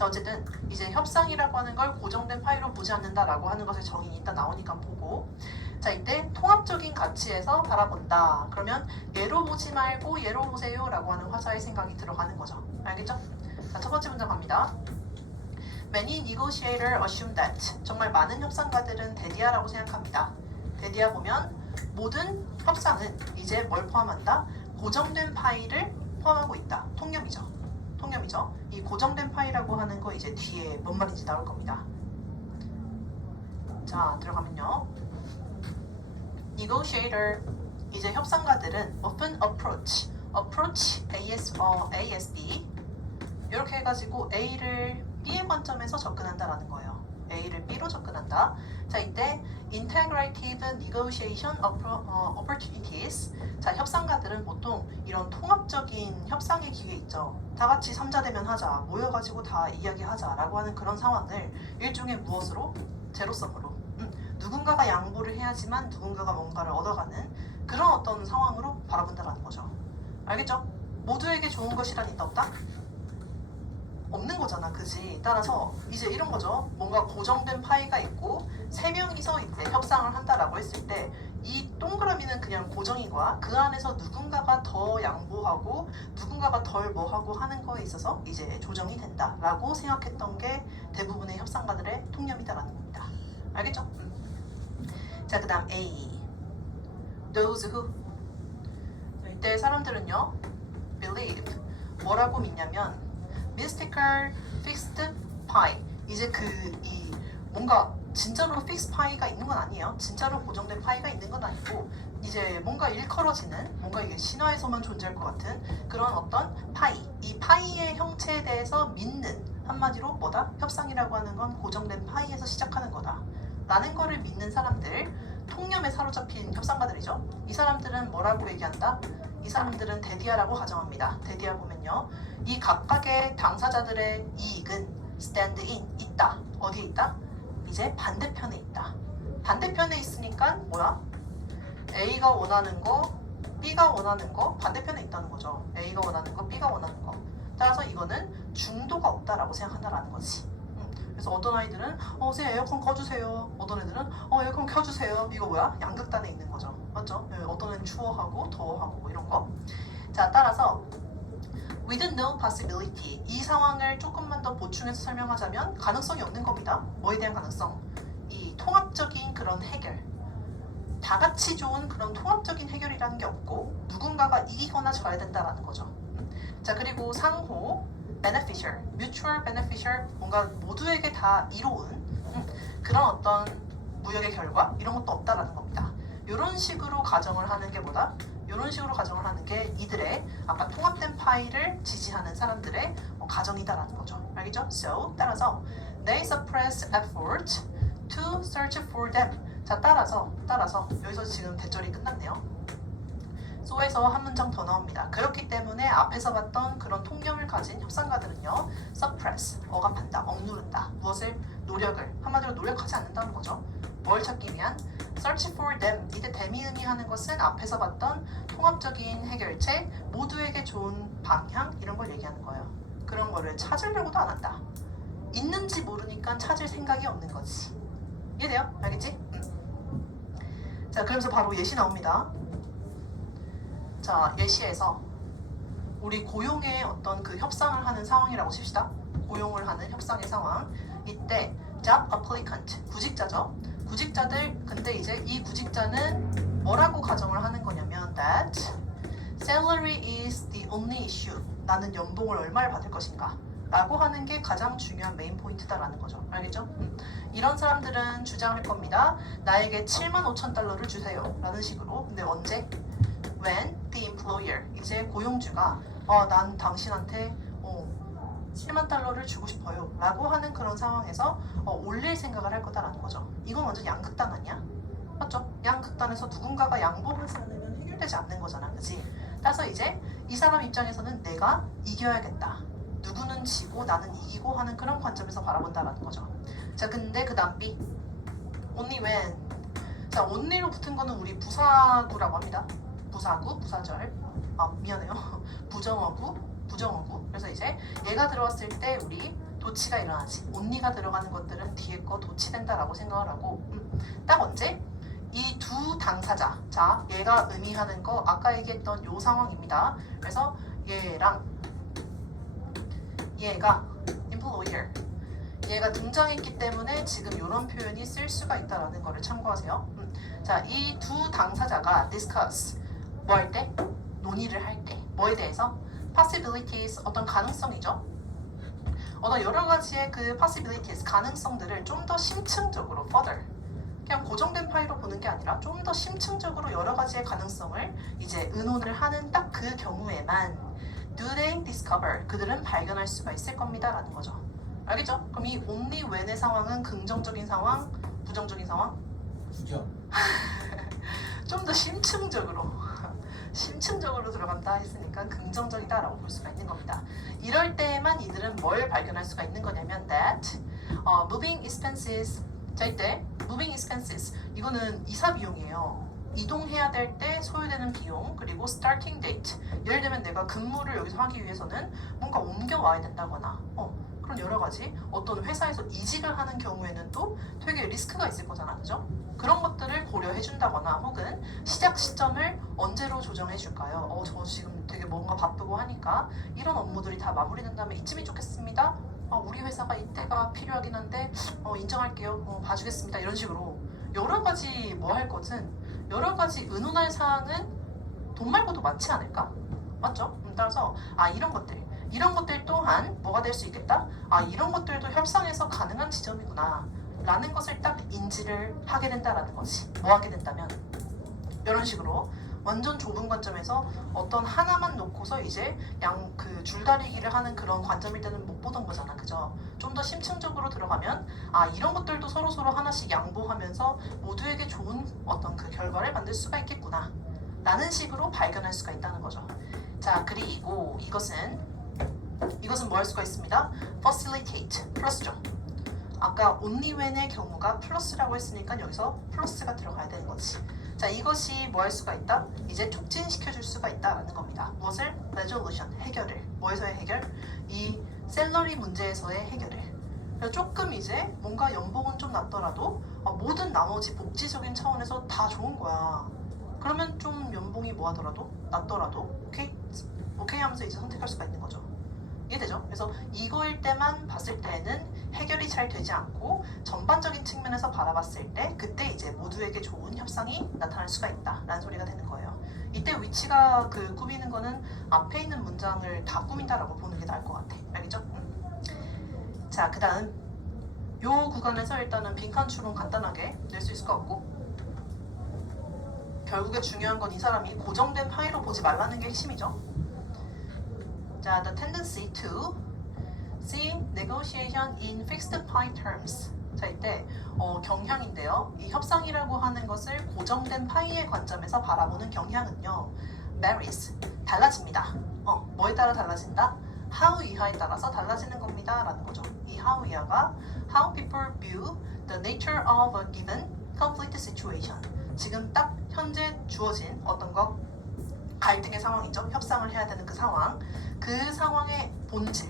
자, 어쨌든 이제 협상이라고 하는 걸 고정된 파이로 보지 않는다라고 하는 것의 정의는 일단 나오니까 보고, 자, 이때 통합적인 가치에서 바라본다. 그러면 얘로 보지 말고 얘로 보세요 라고 하는 화자의 생각이 들어가는 거죠. 알겠죠? 자, 첫 번째 문장 갑니다. Many negotiators assume that. 정말 많은 협상가들은 대디아라고 생각합니다. 대디아 보면 모든 협상은 이제 뭘 포함한다? 고정된 파일을 포함하고 있다. 통념이죠. 통념이죠. 이 고정된 파일이라고 하는 거 이제 뒤에 뭔 말인지 나올 겁니다. 자, 들어가면요. Negotiator, 이제 협상가들은 often approach ASB 이렇게 해가지고 A를 B의 관점에서 접근한다라는 거예요. A를 B로 접근한다. 자, 이때 integrative negotiation opportunities. 자, 협상가들은 보통 이런 통합적인 협상의 기회 있죠. 다 같이 3자 대면 하자, 모여가지고 다 이야기하자라고 하는 그런 상황을 일종의 무엇으로? 제로섬으로. 누군가가 양보를 해야지만 누군가가 뭔가를 얻어가는 그런 어떤 상황으로 바라본다라는 거죠. 알겠죠? 모두에게 좋은 것이란 있다 없다? 없는 거잖아, 그지? 따라서 이제 이런 거죠. 뭔가 고정된 파이가 있고 세 명이서 이제 협상을 한다라고 했을 때 이 동그라미는 그냥 고정이고 그 안에서 누군가가 더 양보하고 누군가가 덜 뭐하고 하는 거에 있어서 이제 조정이 된다라고 생각했던 게 대부분의 협상가들의 통념이다라는 겁니다. 알겠죠? 자, 그 다음 A. Those who. 이때 사람들은요, believe. 뭐라고 믿냐면 mystical fixed pie. 이제 이 뭔가 진짜로 fixed pie가 있는 건 아니에요. 진짜로 고정된 파이가 있는 건 아니고 이제 뭔가 일컬어지는 뭔가 이게 신화에서만 존재할 것 같은 그런 어떤 파이. 이 파이의 형체에 대해서 믿는 한마디로 뭐다? 협상이라고 하는 건 고정된 파이에서 시작하는 거다. 라는 거를 믿는 사람들, 통념에 사로잡힌 협상가들이죠. 이 사람들은 뭐라고 얘기한다? 이 사람들은 대디아라고 가정합니다. 대디아 보면요. 이 각각의 당사자들의 이익은 stand in, 있다. 어디에 있다? 이제 반대편에 있다. 반대편에 있으니까 뭐야? A가 원하는 거, B가 원하는 거 반대편에 있다는 거죠. A가 원하는 거, B가 원하는 거. 따라서 이거는 중도가 없다라고 생각한다라는 거지. 그래서 어떤 아이들은 선생님 에어컨 꺼주세요. 어떤 애들은 에어컨 켜주세요. 이거 뭐야? 양극단에 있는 거죠. 맞죠? 어떤 애는 추워하고 더워하고 뭐 이런 거. 자, 따라서 with no possibility. 이 상황을 조금만 더 보충해서 설명하자면 가능성이 없는 겁니다. 뭐에 대한 가능성? 이 통합적인 그런 해결. 다 같이 좋은 그런 통합적인 해결이라는 게 없고 누군가가 이기거나 져야 된다라는 거죠. 자, 그리고 상호 beneficial, mutual beneficial, 뭔가 모두에게 다 이로운 그런 어떤 무역의 결과 이런 것도 없다라는 겁니다. 이런 식으로 가정을 하는 게 뭐다? 이런 식으로 가정을 하는 게 이들의 아까 통합된 파이를 지지하는 사람들의 가정이다라는 거죠. 알겠죠? So, 따라서 they suppress effort to search for them. 자, 따라서 여기서 지금 대절이 끝났네요. so에서 한 문장 더 나옵니다. 그렇기 때문에 앞에서 봤던 그런 통념을 가진 협상가들은요, suppress, 억압한다, 억누른다. 무엇을? 노력을. 한마디로 노력하지 않는다는 거죠. 뭘 찾기 위한? search for them. 이때 them이 의미하는 것은 앞에서 봤던 통합적인 해결책, 모두에게 좋은 방향 이런 걸 얘기하는 거예요. 그런 거를 찾으려고도 안 한다. 있는지 모르니까 찾을 생각이 없는 거지. 이해돼요? 알겠지? 자, 그러면서 바로 예시 나옵니다. 자, 예시에서 우리 고용의 어떤 그 협상을 하는 상황이라고 칩시다. 고용을 하는 협상의 상황. 이때 job applicant, 구직자죠. 구직자들, 근데 이제 이 구직자는 뭐라고 가정을 하는 거냐면 that salary is the only issue. 나는 연봉을 얼마를 받을 것인가 라고 하는 게 가장 중요한 메인 포인트다라는 거죠. 알겠죠? 이런 사람들은 주장할 겁니다. 나에게 75,000달러를 주세요 라는 식으로. 근데 언제? When the employer, 이제 고용주가 난 당신한테 7만 달러를 주고 싶어요 라고 하는 그런 상황에서 올릴 생각을 할 거다라는 거죠. 이건 완전 양극단 아니야? 맞죠? 양극단에서 누군가가 양보하지 않으면 해결되지 않는 거잖아, 그치? 따라서 이제 이 사람 입장에서는 내가 이겨야겠다, 누구는 지고 나는 이기고 하는 그런 관점에서 바라본다라는 거죠. 자, 근데 그 다음 B, only when. 자, only로 붙은 거는 우리 부사구라고 합니다. 부사구, 부사절. 미안해요. 부정어구. 그래서 이제 얘가 들어왔을 때 우리 도치가 일어나지. only가 들어가는 것들은 뒤에 거 도치된다라고 생각을 하고 딱 언제? 이 두 당사자. 자, 얘가 의미하는 거 아까 얘기했던 요 상황입니다. 그래서 얘랑 얘가 employer 얘가 등장했기 때문에 지금 이런 표현이 쓸 수가 있다라는 거를 참고하세요. 자, 이 두 당사자가 discuss 뭐 할 때? 논의를 할 때. 뭐에 대해서? possibilities 어떤 가능성이죠. 어떤 여러 가지의 그 possibilities 가능성들을 좀 더 심층적으로 further 그냥 고정된 파일로 보는 게 아니라 좀 더 심층적으로 여러 가지의 가능성을 이제 의논을 하는 딱 그 경우에만 do they discover 그들은 발견할 수가 있을 겁니다 라는 거죠. 알겠죠? 그럼 이 only when의 상황은 긍정적인 상황, 부정적인 상황? 부정. 좀 더 심층적으로 심층적으로 들어간다 했으니까 긍정적이다라고 볼 수가 있는 겁니다. 이럴 때에만 이들은 뭘 발견할 수가 있는 거냐면 that moving expenses 자 이때 moving expenses 이거는 이사 비용이에요. 이동해야 될 때 소요되는 비용 그리고 starting date 예를 들면 내가 근무를 여기서 하기 위해서는 뭔가 옮겨와야 된다거나 그런 여러 가지 어떤 회사에서 이직을 하는 경우에는 또 되게 리스크가 있을 거잖아 그죠? 그런 것들을 고려해 준다거나 혹은 시작 시점을 언제로 조정해 줄까요? 저 지금 되게 뭔가 바쁘고 하니까 이런 업무들이 다 마무리된다면 이쯤이 좋겠습니다. 우리 회사가 이때가 필요하긴 한데 인정할게요. 봐주겠습니다. 이런 식으로 여러 가지 뭐 할 것은 여러 가지 의논할 사항은 돈 말고도 많지 않을까? 맞죠? 따라서 이런 것들 또한 뭐가 될 수 있겠다? 이런 것들도 협상에서 가능한 지점이구나 라는 것을 딱 인지를 하게 된다라는 거지. 뭐 하게 된다면 이런 식으로 완전 좁은 관점에서 어떤 하나만 놓고서 이제 그 줄다리기를 하는 그런 관점일 때는 못 보던 거잖아 그죠? 좀 더 심층적으로 들어가면 이런 것들도 서로서로 하나씩 양보하면서 모두에게 좋은 어떤 그 결과를 만들 수가 있겠구나 라는 식으로 발견할 수가 있다는 거죠. 자, 그리고 이것은 뭐 할 수가 있습니다. facilitate 플러스죠. 아까 only when의 경우가 플러스라고 했으니까 여기서 플러스가 들어가야 되는 거지. 자, 이것이 뭐 할 수가 있다? 이제 촉진시켜 줄 수가 있다라는 겁니다. 무엇을? resolution, 해결을. 뭐에서의 해결? 이 셀러리 문제에서의 해결을. 조금 이제 뭔가 연봉은 좀 낮더라도 모든 나머지 복지적인 차원에서 다 좋은 거야. 그러면 좀 연봉이 뭐 하더라도 낮더라도 오케이 하면서 이제 선택할 수가 있는 거죠. 이해되죠? 그래서 이거일 때만 봤을 때는 해결이 잘 되지 않고 전반적인 측면에서 바라봤을 때 그때 이제 모두에게 좋은 협상이 나타날 수가 있다 라는 소리가 되는 거예요. 이때 위치가 그 꾸미는 거는 앞에 있는 문장을 다 꾸민다라고 보는 게 나을 것 같아. 알겠죠? 자, 그 다음 요 구간에서 일단은 빈칸 추론 간단하게 낼 수 있을 것 같고 결국에 중요한 건 이 사람이 고정된 파일로 보지 말라는 게 핵심이죠. 자, the tendency to see negotiation in fixed pie terms. 자, 이때 경향인데요. 이 협상이라고 하는 것을 고정된 파이의 관점에서 바라보는 경향은요. varies, 달라집니다. 뭐에 따라 달라진다? how 이하에 따라서 달라지는 겁니다. 라는 거죠. 이 how 이하가 how people view the nature of a given conflict situation. 지금 딱 현재 주어진 어떤 거 갈등의 상황이죠. 협상을 해야 되는 그 상황. 그 상황의 본질,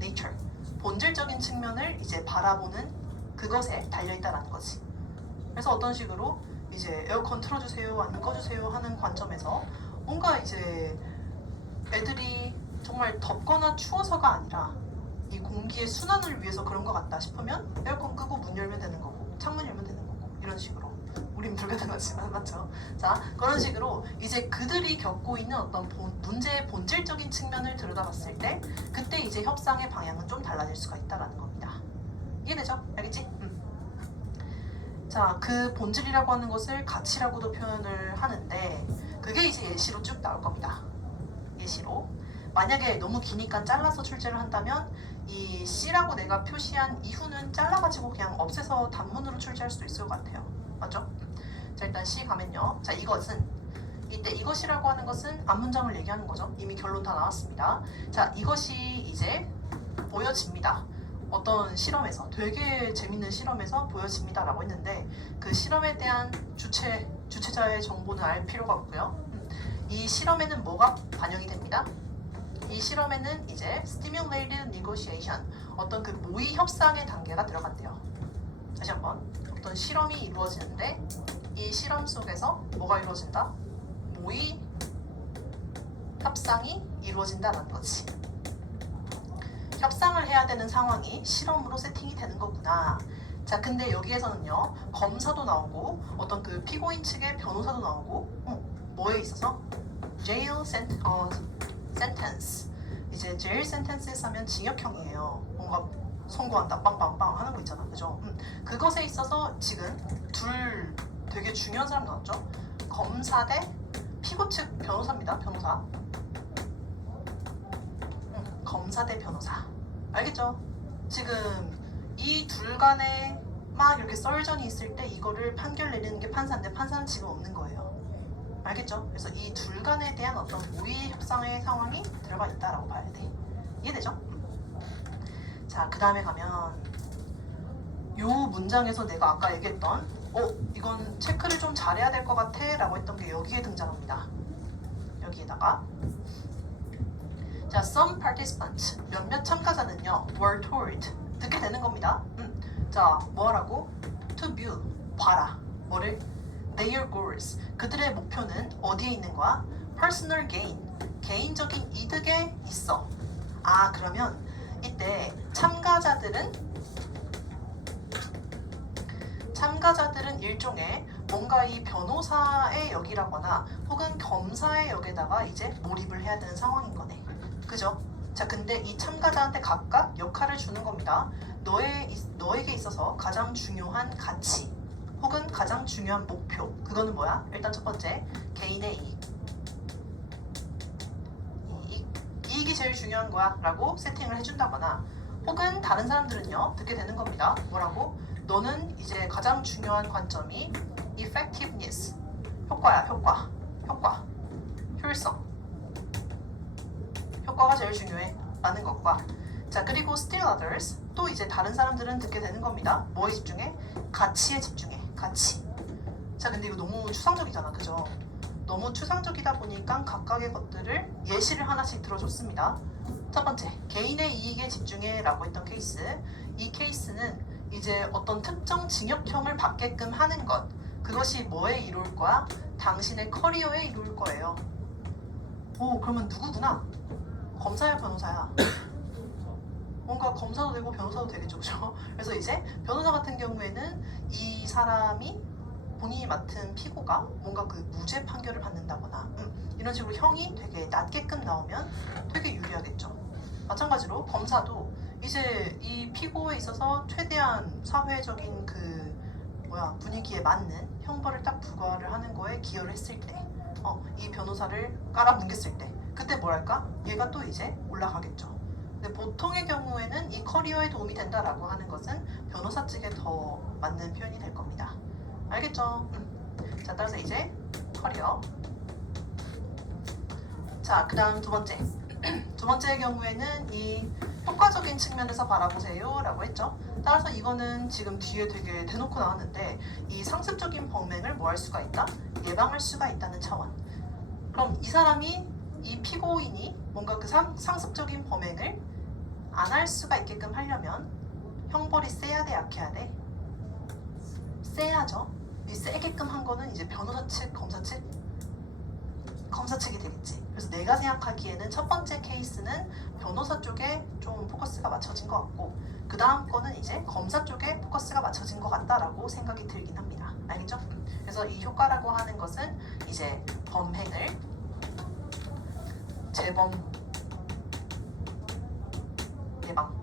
nature, 본질적인 측면을 이제 바라보는 그것에 달려있다라는 거지. 그래서 어떤 식으로 이제 에어컨 틀어주세요, 아니면 꺼주세요 하는 관점에서 뭔가 이제 애들이 정말 덥거나 추워서가 아니라 이 공기의 순환을 위해서 그런 것 같다 싶으면 에어컨 끄고 문 열면 되는 거고 창문 열면 되는 거고 이런 식으로. 우린 불가능하지만 맞죠? 자, 그런 식으로 이제 그들이 겪고 있는 어떤 문제의 본질적인 측면을 들여다봤을 때 그때 이제 협상의 방향은 좀 달라질 수가 있다라는 겁니다. 이해되죠? 알겠지? 자, 그 본질이라고 하는 것을 가치라고도 표현을 하는데 그게 이제 예시로 쭉 나올 겁니다. 예시로 만약에 너무 기니까 잘라서 출제를 한다면 이 C라고 내가 표시한 이후는 잘라가지고 그냥 없애서 단문으로 출제할 수도 있을 것 같아요. 맞죠? 자, 일단 C 가면요. 자, 이때 이것이라고 하는 것은 앞문장을 얘기하는 거죠. 이미 결론 다 나왔습니다. 자, 이것이 이제 보여집니다. 어떤 실험에서 되게 재밌는 실험에서 보여집니다 라고 했는데 그 실험에 대한 주체자의 정보는 알 필요가 없고요. 이 실험에는 뭐가 반영이 됩니다? 이 실험에는 이제 stimulated negotiation, 어떤 그 모의 협상의 단계가 들어간대요. 다시 한번 어떤 실험이 이루어지는데 이 실험 속에서 뭐가 이루어진다? 모의 협상이 이루어진다는 거지. 협상을 해야 되는 상황이 실험으로 세팅이 되는 거구나. 자, 근데 여기에서는요, 검사도 나오고 어떤 그 피고인 측의 변호사도 나오고, 뭐에 있어서? jail sentence. 이제 jail sentences 하면 징역형이에요. 뭔가 선고한다, 빵빵빵 하는 거 있잖아, 그죠? 그것에 있어서 지금 둘 되게 중요한 사람 나왔죠? 검사 대 피고 측 변호사입니다, 변호사. 검사 대 변호사. 알겠죠? 지금 이 둘 간에 막 이렇게 썰전이 있을 때 이거를 판결 내리는 게 판사인데 판사는 지금 없는 거예요. 알겠죠? 그래서 이 둘 간에 대한 어떤 모의 협상의 상황이 들어가 있다라고 봐야 돼. 이해되죠? 자, 그 다음에 가면 요 문장에서 내가 아까 얘기했던 이건 체크를 좀 잘해야 될 것 같아 라고 했던 게 여기에 등장합니다. 여기에다가 자, some participants 몇몇 참가자는요 were told 듣게 되는 겁니다. 자, 뭐하라고? to view 봐라. 뭐를? their goals 그들의 목표는 어디에 있는 거야? personal gain 개인적인 이득에 있어. 아, 그러면 이때 참가자들은 일종의 뭔가 이 변호사의 역이라거나 혹은 검사의 역에다가 이제 몰입을 해야 되는 상황인 거네. 그죠? 자, 근데 이 참가자한테 각각 역할을 주는 겁니다. 너에게 있어서 가장 중요한 가치 혹은 가장 중요한 목표 그거는 뭐야? 일단 첫 번째 개인의 이익이 제일 중요한 거야 라고 세팅을 해준다거나 혹은 다른 사람들은요 듣게 되는 겁니다. 뭐라고? 너는 이제 가장 중요한 관점이 effectiveness 효과야. 효과 효율성 효과가 제일 중요해 라는 것과 자, 그리고 still others 또 이제 다른 사람들은 듣게 되는 겁니다. 뭐에 집중해? 가치에 집중해. 가치. 자, 근데 이거 너무 추상적이잖아, 그죠? 너무 추상적이다 보니까 각각의 것들을 예시를 하나씩 들어줬습니다. 첫 번째, 개인의 이익에 집중해 라고 했던 케이스. 이 케이스는 이제 어떤 특정 징역형을 받게끔 하는 것 그것이 뭐에 이룰 거야? 당신의 커리어에 이룰 거예요. 오, 그러면 누구구나? 검사야, 변호사야? 뭔가 검사도 되고 변호사도 되겠죠, 그죠? 그래서 이제 변호사 같은 경우에는 이 사람이 본인이 맡은 피고가 뭔가 그 무죄 판결을 받는다거나 이런 식으로 형이 되게 낮게끔 나오면 되게 유리하겠죠. 마찬가지로 검사도 이제 이 피고에 있어서 최대한 사회적인 그 분위기에 맞는 형벌을 딱 부과를 하는 거에 기여를 했을 때 이 변호사를 깔아뭉갰을 때 그때 뭐랄까? 얘가 또 이제 올라가겠죠. 근데 보통의 경우에는 이 커리어에 도움이 된다라고 하는 것은 변호사 측에 더 맞는 표현이 될 겁니다. 알겠죠? 자, 따라서 이제 커리어. 자, 그 다음 두 번째. 두 번째의 경우에는 이 효과적인 측면에서 바라보세요 라고 했죠. 따라서 이거는 지금 뒤에 되게 대놓고 나왔는데 이 상습적인 범행을 뭐 할 수가 있다? 예방할 수가 있다는 차원. 그럼 이 사람이 이 피고인이 뭔가 그 상습적인 범행을 안 할 수가 있게끔 하려면 형벌이 세야 돼, 약해야 돼? 세야죠. 이 세게끔 한 거는 이제 변호사 측, 검사 측? 검사 측이 되겠지. 그래서 내가 생각하기에는 첫 번째 케이스는 변호사 쪽에 좀 포커스가 맞춰진 것 같고 그 다음 거는 이제 검사 쪽에 포커스가 맞춰진 것 같다라고 생각이 들긴 합니다. 알겠죠? 그래서 이 효과라고 하는 것은 이제 범행을 재범 예방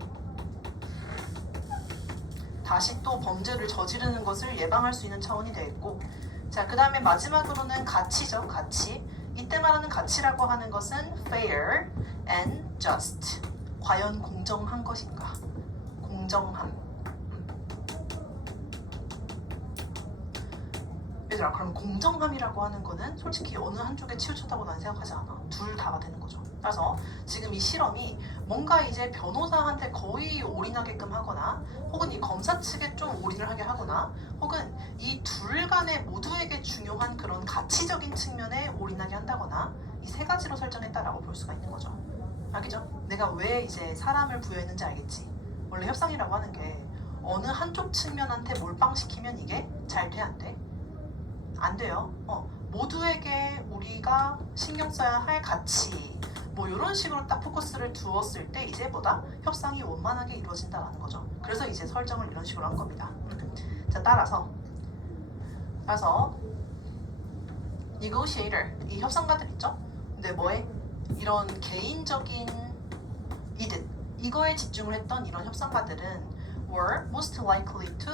다시 또 범죄를 저지르는 것을 예방할 수 있는 차원이 되겠고 자, 그 다음에 마지막으로는 가치죠. 가치. 이때 말하는 가치라고 하는 것은 fair and just 과연 공정한 것인가 공정함. 얘들아, 그럼 공정함이라고 하는 거는 솔직히 어느 한쪽에 치우쳤다고 난 생각하지 않아. 둘 다가 되는 거죠. 따라서 지금 이 실험이 뭔가 이제 변호사한테 거의 올인하게끔 하거나 혹은 이 검사 측에 좀 올인을 하게 하거나 혹은 이 둘 간에 모두에게 중요한 그런 가치적인 측면에 올인하게 한다거나 이 세 가지로 설정했다라고 볼 수가 있는 거죠. 알겠죠? 내가 왜 이제 사람을 부여했는지 알겠지? 원래 협상이라고 하는 게 어느 한쪽 측면한테 몰빵시키면 이게 잘 돼, 안 돼? 안 돼요. 모두에게 우리가 신경 써야 할 가치 뭐 이런 식으로 딱 포커스를 두었을 때 이제 뭐다? 협상이 원만하게 이루어진다라는 거죠. 그래서 이제 설정을 이런 식으로 한 겁니다. 자, 따라서 negotiator 이 협상가들 있죠? 근데 뭐에 이런 개인적인 이득 이거에 집중을 했던 이런 협상가들은 were most likely to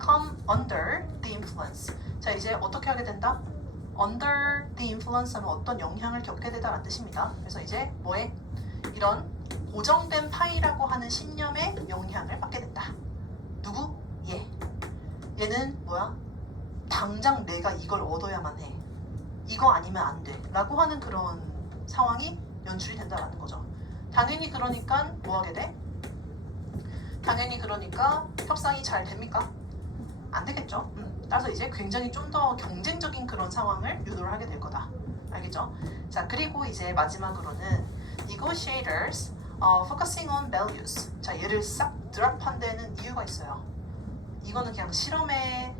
come under the influence. 자, 이제 어떻게 하게 된다? under the influence 하면 어떤 영향을 겪게 되다라는 뜻입니다. 그래서 이제 뭐에 이런 고정된 파이라고 하는 신념의 영향을 받게 된다. 누구? 얘. 얘는 뭐야? 당장 내가 이걸 얻어야만 해. 이거 아니면 안 돼. 라고 하는 그런 상황이 연출이 된다라는 거죠. 당연히 그러니까 뭐 하게 돼? 당연히 그러니까 협상이 잘 됩니까? 안 되겠죠. 따라서 이제 굉장히 좀 더 경쟁적인 그런 상황을 유도를 하게 될 거다. 알겠죠? 자, 그리고 이제 마지막으로는 negotiators focusing on values. 자, 얘를 싹 드랍한 데는 이유가 있어요. 이거는 그냥 실험의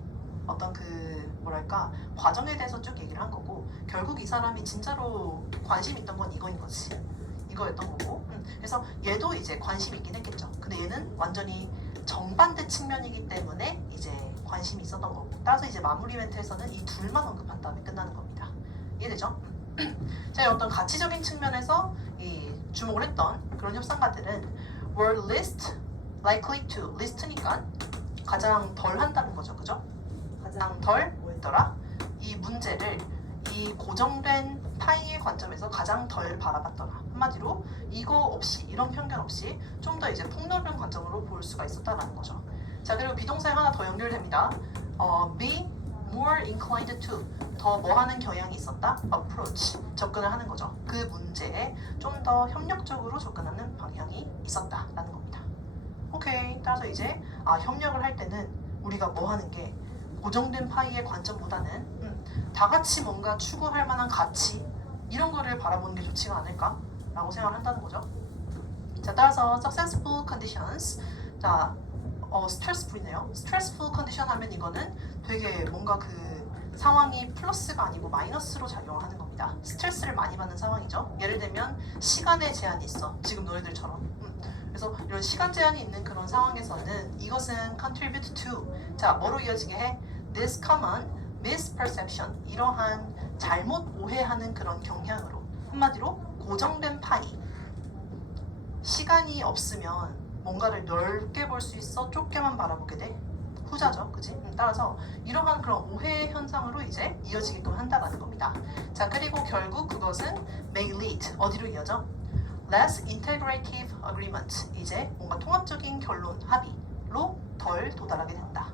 어떤 그 뭐랄까 과정에 대해서 쭉 얘기를 한 거고 결국 이 사람이 진짜로 관심 있던 건 이거인 거지. 이거였던 거고. 그래서 얘도 이제 관심 있긴 했겠죠. 근데 얘는 완전히 정반대 측면이기 때문에 이제 관심이 있었던 거고. 따라서 이제 마무리 멘트에서는 이 둘만 언급한 다음에 끝나는 겁니다. 이해되죠? 자, 어떤 가치적인 측면에서 이 주목을 했던 그런 협상가들은 were least likely to. 리스트니까 가장 덜 한다는 거죠. 그죠? 가장 덜 뭐였더라? 이 문제를 이 고정된 파이의 관점에서 가장 덜 바라봤더라. 한마디로 이거 없이 이런 편견 없이 좀 더 이제 폭넓은 관점으로 볼 수가 있었다라는 거죠. 자, 그리고 비동사에 하나 더 연결됩니다. be more inclined to 더 뭐 하는 경향이 있었다? approach 접근을 하는 거죠. 그 문제에 좀 더 협력적으로 접근하는 방향이 있었다라는 겁니다. 오케이. 따라서 이제 협력을 할 때는 우리가 뭐 하는 게 고정된 파이의 관점보다는 다 같이 뭔가 추구할 만한 가치 이런 거를 바라보는 게 좋지가 않을까라고 생각을 한다는 거죠. 자, 따라서 successful conditions. 자, stressful이네요. stressful condition 하면 이거는 되게 뭔가 그 상황이 플러스가 아니고 마이너스로 작용을 하는 겁니다. 스트레스를 많이 받는 상황이죠. 예를 들면 시간의 제한이 있어. 지금 너희들처럼. 그래서 이런 시간 제한이 있는 그런 상황에서는 이것은 contribute to. 자, 뭐로 이어지게 해? this common misperception. 이러한 잘못 오해하는 그런 경향으로. 한마디로 고정된 파이. 시간이 없으면 뭔가를 넓게 볼 수 있어 좁게만 바라보게 돼. 후자죠, 그지? 따라서 이러한 그런 오해 현상으로 이제 이어지게끔 한다라는 겁니다. 자, 그리고 결국 그것은 may lead 어디로 이어져? less integrative agreement 이제 뭔가 통합적인 결론 합의로 덜 도달하게 된다.